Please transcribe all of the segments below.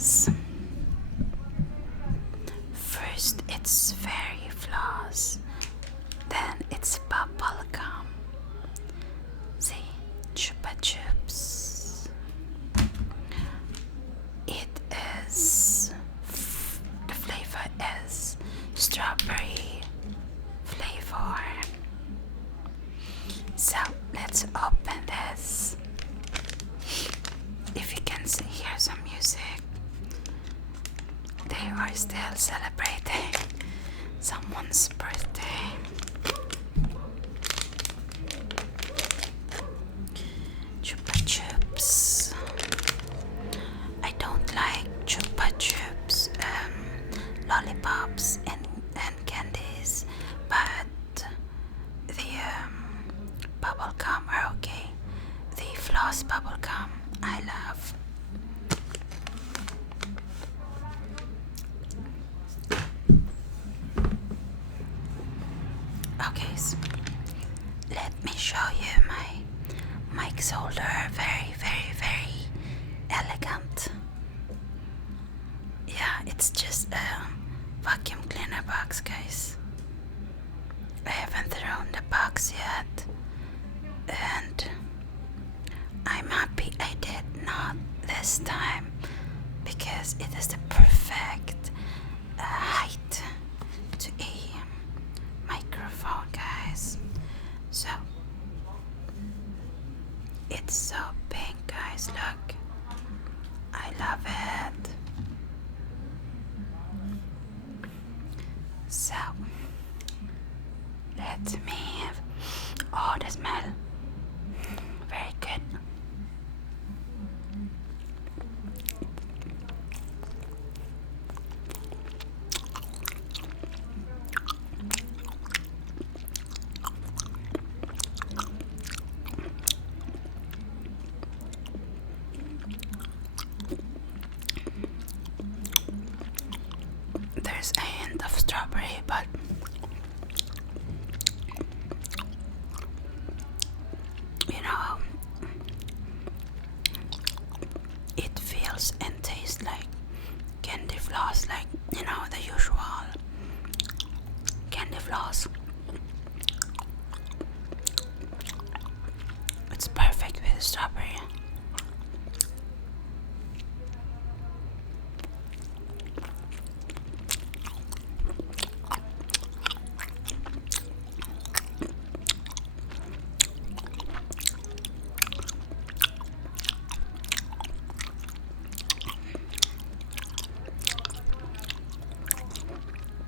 floss. First it's fairy floss, then it's bubble gum. See, Chupa Chups. It is, the flavor is strawberry flavor. So let's open this. If you can hear some music, they are still celebrating someone's birthday. Chupa Chups. I don't like Chupa Chups, lollipops and candies, but the bubble gum are okay. The floss bubble gum I love. Okay, so let me show you my mic holder. Very, very, very elegant. Yeah, it's just a vacuum cleaner box, guys. I haven't thrown the box yet, and I'm happy I did not this time because it is the perfect height to a microphone, guys. So it's so pink, guys. Look, I love it. So let me have, oh, the smell, very good. There's a hint of strawberry, but you know, it feels and tastes like candy floss, like, you know, the usual candy floss. It's perfect with strawberry.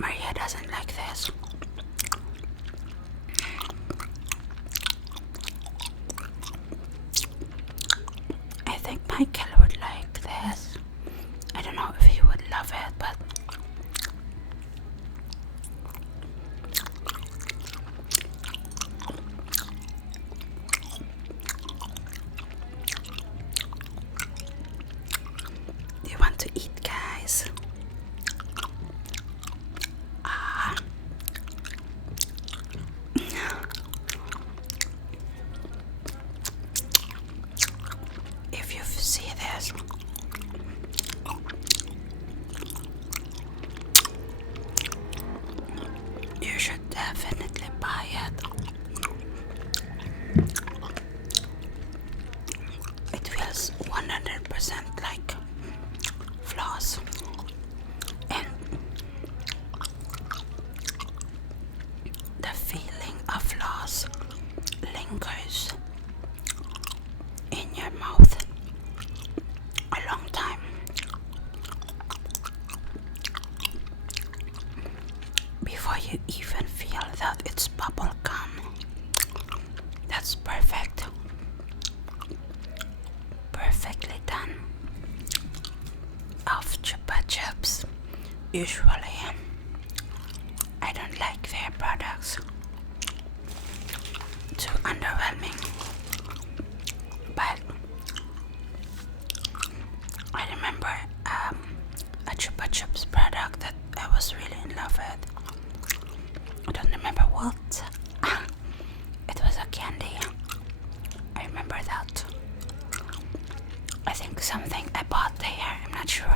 Maria doesn't like this. I think Michael would like this. I don't know if he would love it, but do you want to eat, guys? If you see this, you should definitely buy it. It feels 100% like floss, and the feeling of floss lingers in your mouth a long time. Before you even feel that it's bubble gum. That's perfect. Perfectly done. Of Chupa Chups. Usually, I don't like their products. Too underwhelming. But I remember a Chupa Chups product that I was really in love with. I don't remember what. It was a candy. I remember that. I think something I bought there. I'm not sure.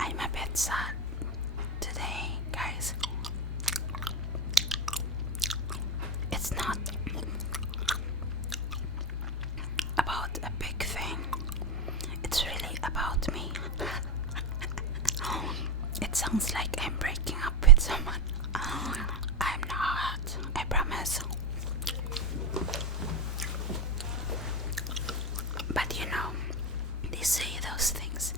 I'm a bit sad today, guys. It's not about a big thing. It's really about me. It sounds like I'm breaking up with someone. I'm not, I promise. But you know, they say those things.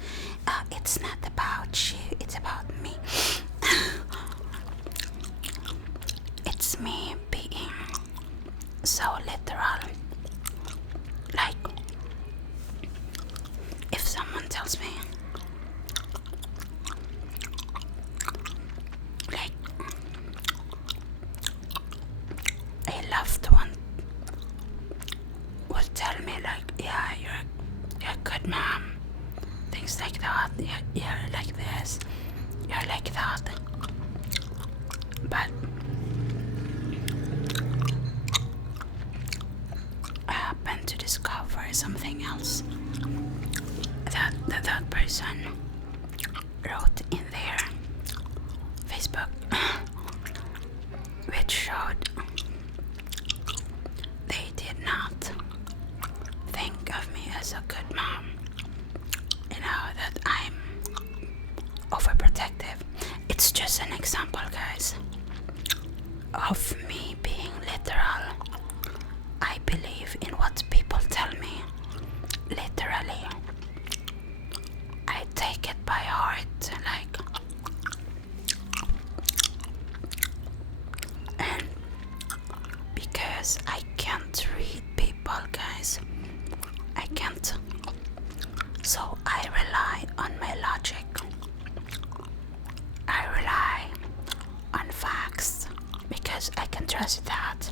It's not about you, it's about me. It's me being so literal. Like, if someone tells me, like, a loved one would tell me, like, yeah, you're a good mom, things like that, you're like this, you're like that. But I happened to discover something else that person wrote in their Facebook, which showed they did not think of me as a good mom. You know, that I'm overprotective. It's just an example, guys, of me being literal. I believe in what people tell me, literally. I take it by heart, like, and because I can't read people, guys, I can't, so I rely on my logic. I rely on facts because I can trust that.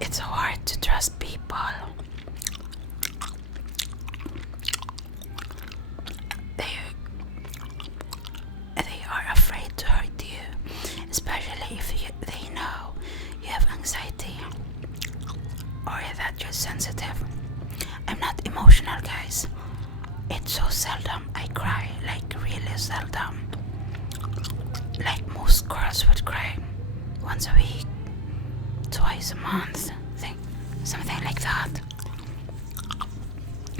It's hard to trust people. They are afraid to hurt you, especially if they know you have anxiety or that you're sensitive. I'm not emotional, guys. It's so seldom I cry, like really seldom. Like most girls would cry once a week, twice a month, something like that.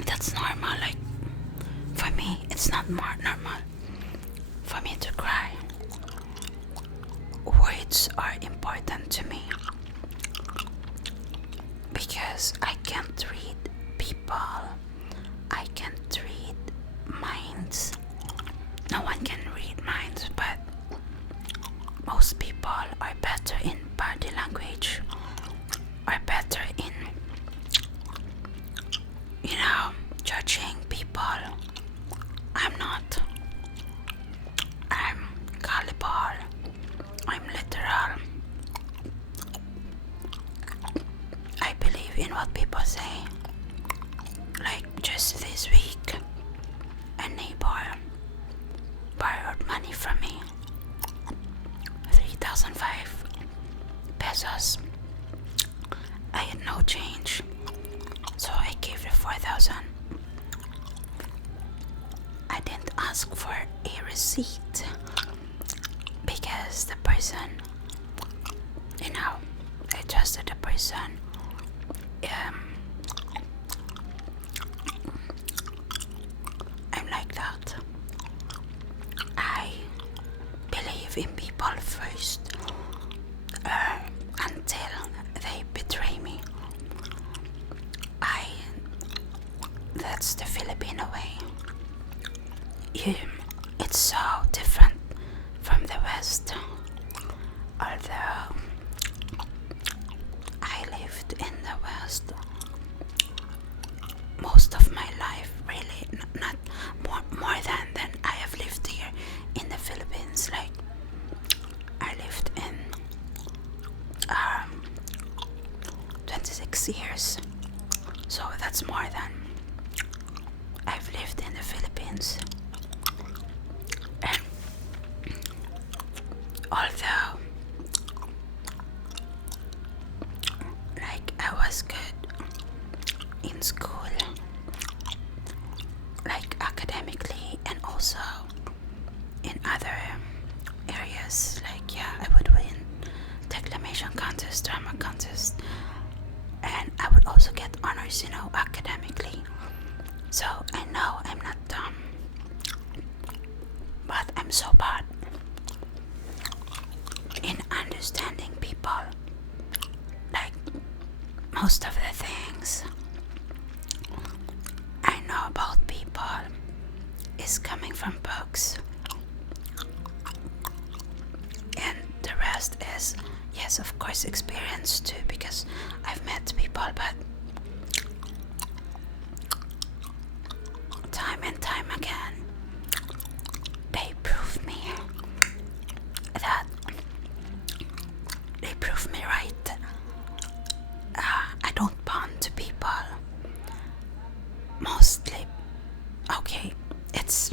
That's normal. Like, for me, it's not more normal for me to cry. Words are important to me because I can't read people. I can't read minds. No one can read minds, but most people are better in body language, are better in, you know, judging people. I'm not. I'm gullible. I'm literal. I believe in what people say. Like just this week, a neighbor borrowed money from me, 3,005 pesos. I had no change, so I gave her 4,000. I didn't ask for a receipt because the person, you know, I trusted the person. I'm like that. I believe in people first until they betray me. That's the Filipino way. It's so different from the West. Although I lived in the West most of my life, really, not more than I have lived here in the Philippines. Like, I lived in 26 years, so that's more than I've lived in the Philippines. And although school, like academically and also in other areas. Like, yeah, I would win declamation contest, drama contest, and I would also get honors, academically. So I know I'm not dumb, but I'm so bad in understanding people. Like, most of the things I know about people is coming from books, and the rest is, yes, of course, experience too, because I've met people, but time and time again they prove me right. I don't bond to people mostly. Okay, it's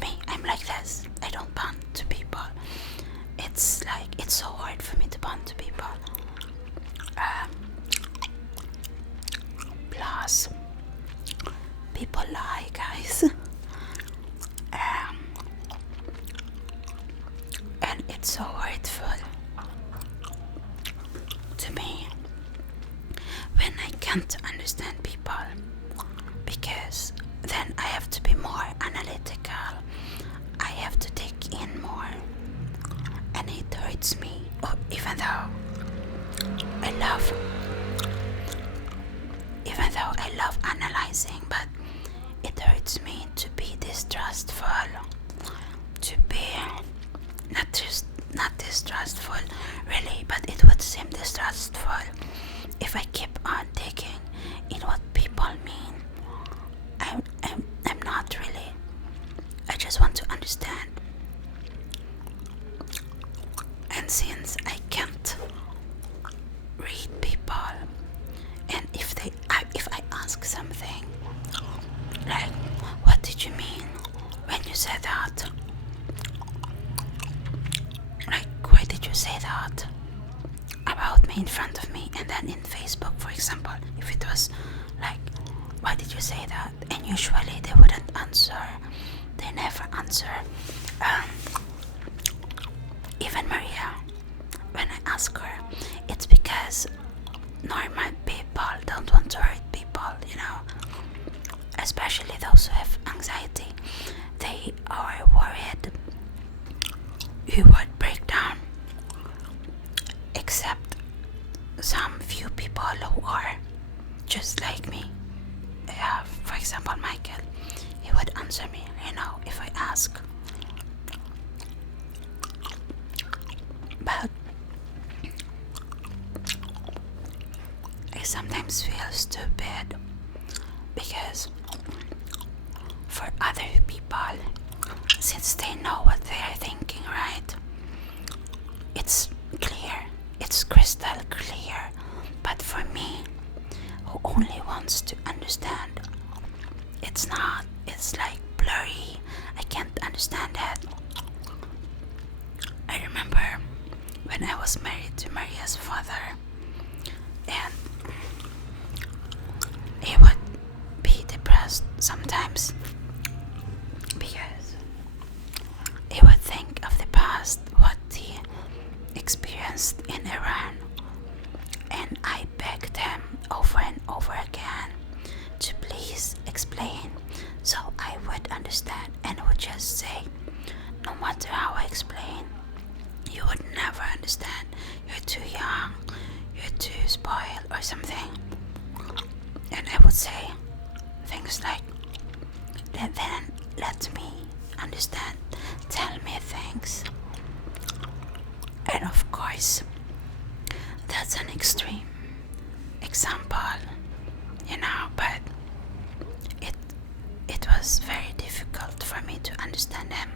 me. I'm like this. I don't bond to people. It's like, it's so hard for me to bond to people. Plus, people lie, guys. And it's so hurtful to me when I can't understand people, because then I have to be more analytical. I have to take in more, and it hurts me. Even though I love analyzing, but it hurts me to be distrustful, to be not distrustful really, but it would seem distrustful if I keep on digging in what people mean. I'm not really. I just want to understand. And since I can't read people, and if I ask something like, what did you mean when you said that? Like, why did you say that about me in front of me? And then in Facebook, for example, if it was like, why did you say that? And usually they wouldn't answer. They never answer. Even Maria, when I ask her, it's because normal people don't want to hurt people, especially those who have anxiety. They are worried you would break down, except some few people who are just like me. For example, Michael, he would answer me, if I ask. But I sometimes feel stupid because for other people, since they know what they are thinking, right? It's clear, it's crystal clear. But for me, who only wants to understand, it's not. It's like blurry. I can't understand it. I remember when I was married to Maria's father, and he would be depressed sometimes because he would think of the past, what he experienced in Iran, and I begged him over and over again to please explain, so I would understand, and would just say, no matter how I explain, you would never understand. You're too young, you're too spoiled or something. And I would say things like, then let me understand, tell me things. And of course, that's an extreme example, but it was very difficult for me to understand him.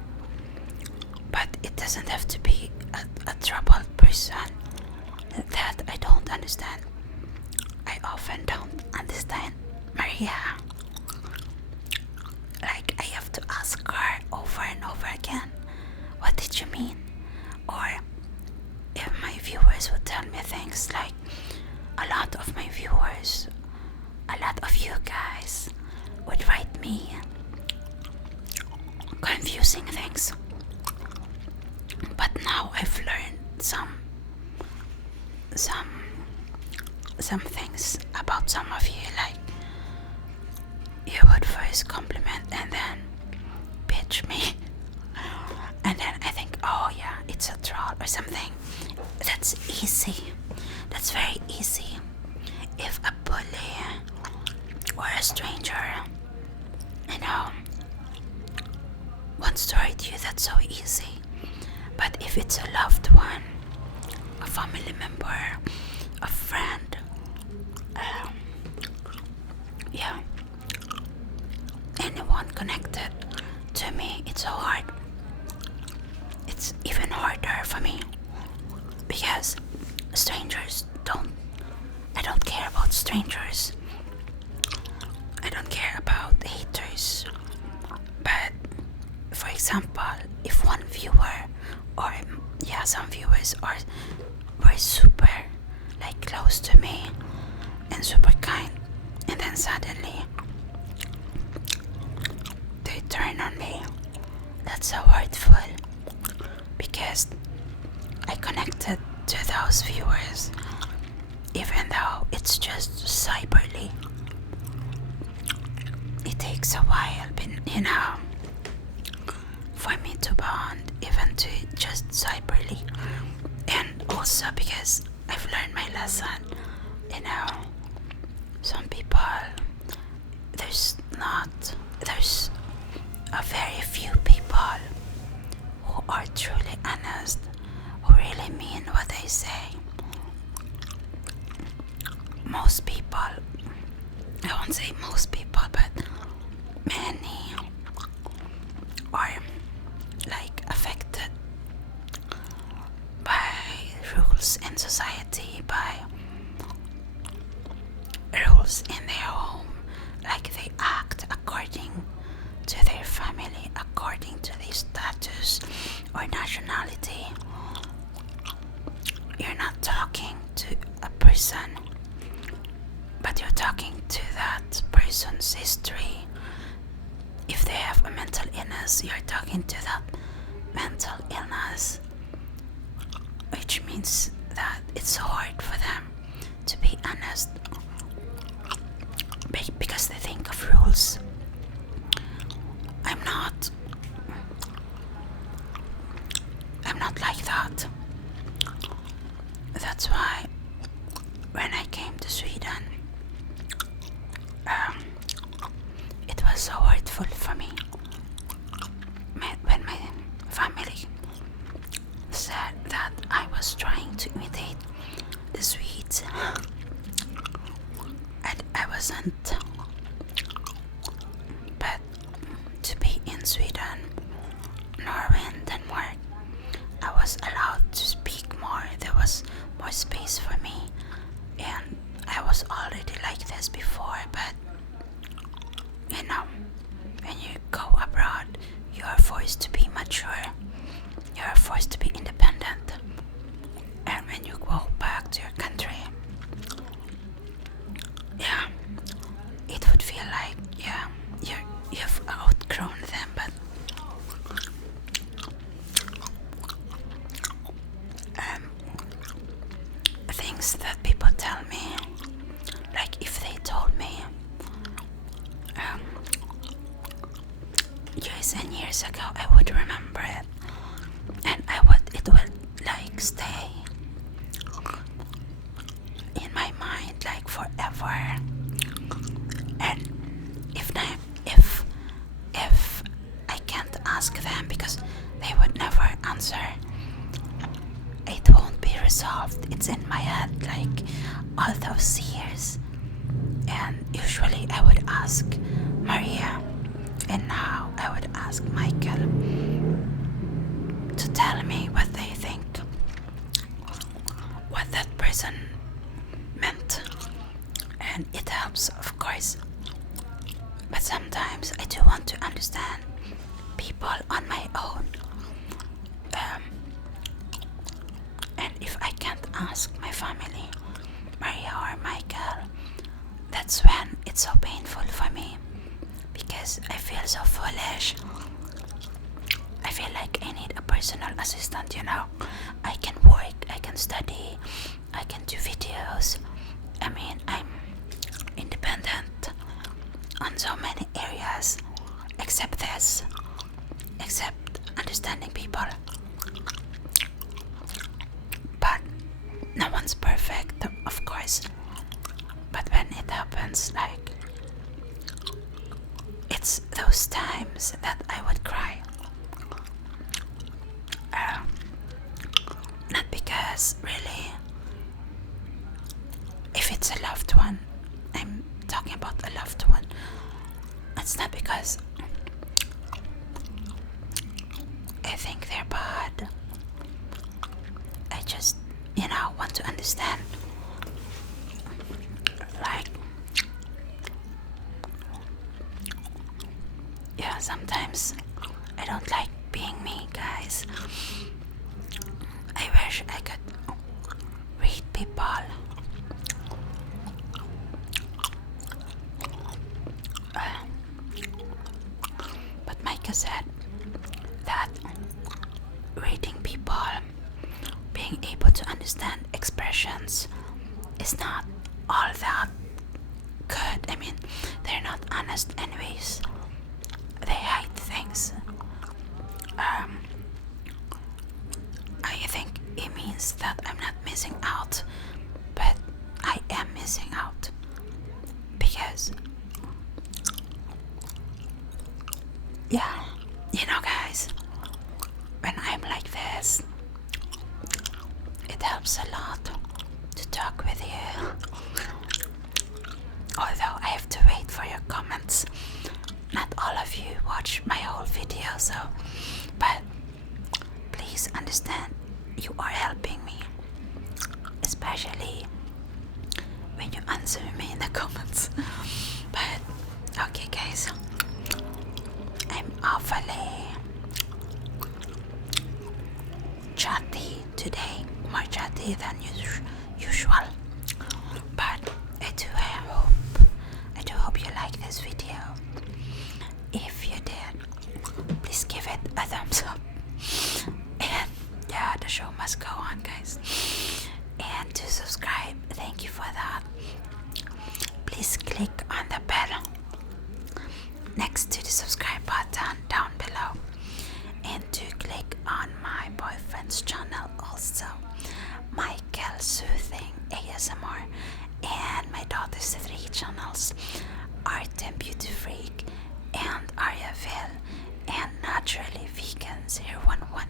But it doesn't have to be a troubled person that I don't understand. I often don't understand Maria. Like, I have to ask her over and over again, what did you mean? Or if my viewers would tell me things like, a lot of my viewers now I've learned some some things about some of you. Like, you would first compliment and then bitch me, and then I think, oh yeah, it's a troll or something. That's easy. That's very easy. If a bully or a stranger, wants to hurt you, that's so easy. But if it's a loved one, a family member, a friend, anyone connected to me, it's so hard. It's even harder for me because I don't care about strangers. I don't care about haters. But for example, if one viewer or some viewers were super close to me and super kind, and then suddenly they turn on me, that's so hurtful because I connected to those viewers even though it's just cyberly. It takes a while, for me to bond even to just cyberly, and also because I've learned my lesson. Some people, there's a very few people who are truly honest, who really mean what they say. Most people, I won't say most people, but many are affected by rules in society, by rules in their home. They act according to their family, according to their status or nationality. You're not talking to a person, but you're talking to that person's history. If they have a mental illness, you're talking to that mental illness, which means that it's so hard for them to be honest because they think of rules. I'm not like that. That's why when I came to Sweden, it was so hurtful for me when my family said that I was trying to imitate the Swedes, and I wasn't. But to be in Sweden, Norway and Denmark, I was allowed to speak more. There was more space for me, and I was already like this before, but when you go abroad, you are forced to be mature, you are forced to be independent, and when you go back to your country, it would feel like you've outgrown them. But things that people tell me, if they told me years and years ago, I would remember it, and it would stay in my mind forever. And if I can't ask them because they would never answer, it won't be resolved. It's in my head all those years, and usually I would ask Maria, and now I would ask Michael to tell me what they think, what that person meant, and it helps, of course. But sometimes I do want to understand people on my own, and if I can't ask my family, Maria or Michael, that's when it's so painful for me, because I feel so foolish. I feel like I need a person personal assistant, you know. I can work, I can study, I can do videos. I mean, I'm independent on so many areas, except this, except understanding people. But no one's perfect, of course. But when it happens, like, it's those times that I would cry. Not because, really, if it's a loved one, I'm talking about a loved one. It's not because I think they're bad. I just, want to understand. Like, yeah, sometimes I don't like being me, guys. I wish I could read people. But Micah said that reading people, being able to understand expressions, is not all that good. I mean, they're not honest anyways. They hide things. I think it means that I'm not missing out, but I am missing out because, yeah, guys, when I'm like this, it helps a lot to talk with you. Although I have to wait for your comments. Not all of you watch my whole video, so, but please understand, you are helping me, especially when you answer me in the comments. But okay, guys, I'm awfully chatty today, more chatty than usual. But I do hope you like this video. If you did, please give it a thumbs up. And yeah, the show must go on, guys. And to subscribe, thank you for that. Please click on the bell next to the subscribe button down below, and to click on my boyfriend's channel also, Michael Soothing ASMR, and my daughter's 3 channels, Art and Beauty Freak and Aryaville and Naturally Vegan 011,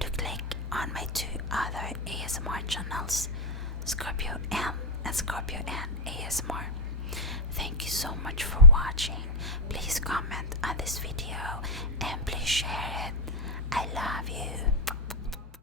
to click on my 2 other ASMR channels, Scorpio M and Scorpio N ASMR. Thank you so much for watching. Please comment on this video and please share it. I love you.